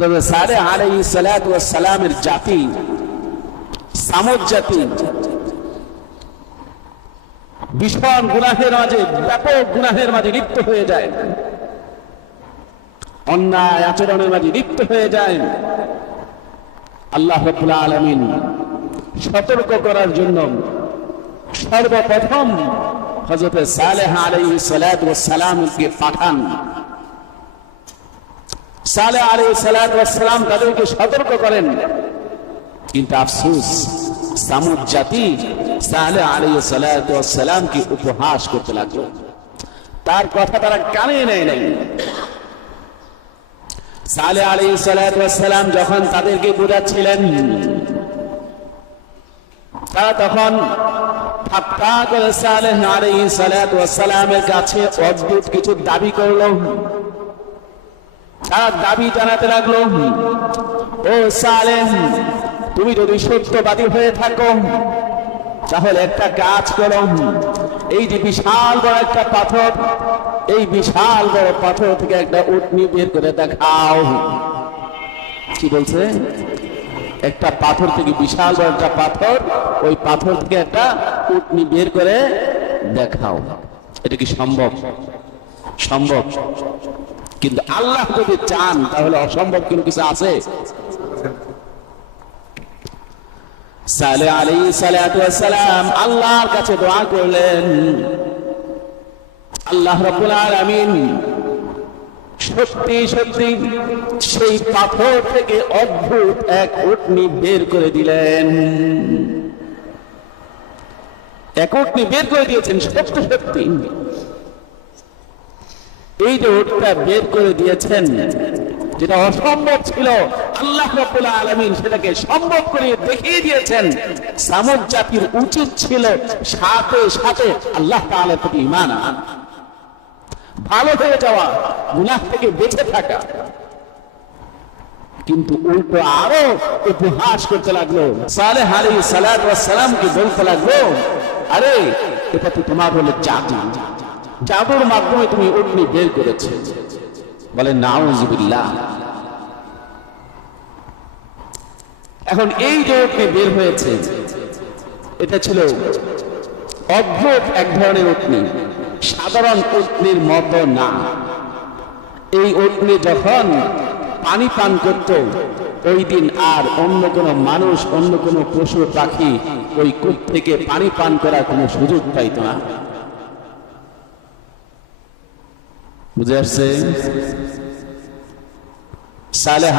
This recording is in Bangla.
সালেহ আলাইহিস সালাতু ওয়াস সালামের জাতি সামুদ জাতি ভীষণ গুনাহের মাঝে, ব্যাপক গুনাহের মাঝে লিপ্ত হয়ে যায়, অন্যায় আচরণের মাঝে লিপ্ত হয়ে যায়। আল্লাহ রাব্বুল আলামিন সতর্ক করার জন্য সর্বপ্রথম হযরত সালেহ আলাইহিস সালাতু ওয়াস সালামকে পাঠান। সালেহ আলাইহিস সালাতু ওয়াস সালাম তাদেরকে সতর্ক করেন, কিন্তু আফসোস সামুদ জাতি সালেহ আলাইহিস সালাতু ওয়াস সালামকে উপহাস করতে লাগলো, তার কথা তারা কানে নেয় নাই। সালেহ আলাইহিস সালাতু ওয়াস সালাম যখন তাদেরকে বোঝাচ্ছিলেন, তারা তখন ঠাট্টা করে সালেহ আলাইহিস সালাতু ওয়াস সালামের কাছে অদ্ভুত কিছু দাবি করলো। তারা দাবি জানাতে লাগলো, ও সালেহ, তুমি যদি সত্যবাদী হয়ে থাকো তাহলে একটা কাজ করো, এই যে বিশাল বড় একটা পাথর, এই বিশাল বড় পাথর থেকে একটা উটনি বের করে দেখাও। কি বলছে? একটা পাথর থেকে, বিশাল বড় একটা পাথর, ওই পাথর থেকে একটা উটনি বের করে দেখাও। এটা কি সম্ভব? সম্ভব। কিন্তু আল্লাহ যদি চান তাহলে অসম্ভব কোনো কিছু আছে? সালেহ আলাইহিস সালাতু ওয়াস সালাম আল্লাহর কাছে দোয়া করলেন, আল্লাহ রাব্বুল আলামিন সত্যি সত্যি সেই পাথর থেকে অদ্ভুত এক উটনি বের করে দিলেন। এক উটনি বের করে দিয়েছেন, সত্যি সত্যি। এই যে উটটা বের করে দিয়েছেন, যেটা অসম্ভব ছিল, আল্লাহ রাব্বুল আলামিন সেটাকে সম্ভব করে দেখিয়ে দিয়েছেন। সামুদ জাতির উচিত ছিল সাথে সাথে আল্লাহ তাআলার প্রতি ঈমান আনা, ভালো হয়ে যাওয়া, গুনাহ থেকে বেঁচে থাকা। কিন্তু উল্টো আরো উপহাস করতে লাগলো। সালেহ আলাইহিস সালাতু ওয়াস সালামকে বলতে লাগলো, আরে এটা তো তোমার হলো জাদু, জাদুর মাধ্যমে তুমি উটনি বের করেছো। বলে নাউযুবিল্লাহ। এখন এই যে উটনি বের হয়েছে, এটা ছিল অদ্ভুত এক ধরনের উটনি, সাধারণ উটনির মতো না। এই উটনি যখন পানি পান করত, ওই দিন আর অন্য কোনো মানুষ, অন্য কোনো পশু পাখি ওই কূপ থেকে পানি পান করার কোনো সুযোগ পাইত না। বুঝে আসছে? সালেহ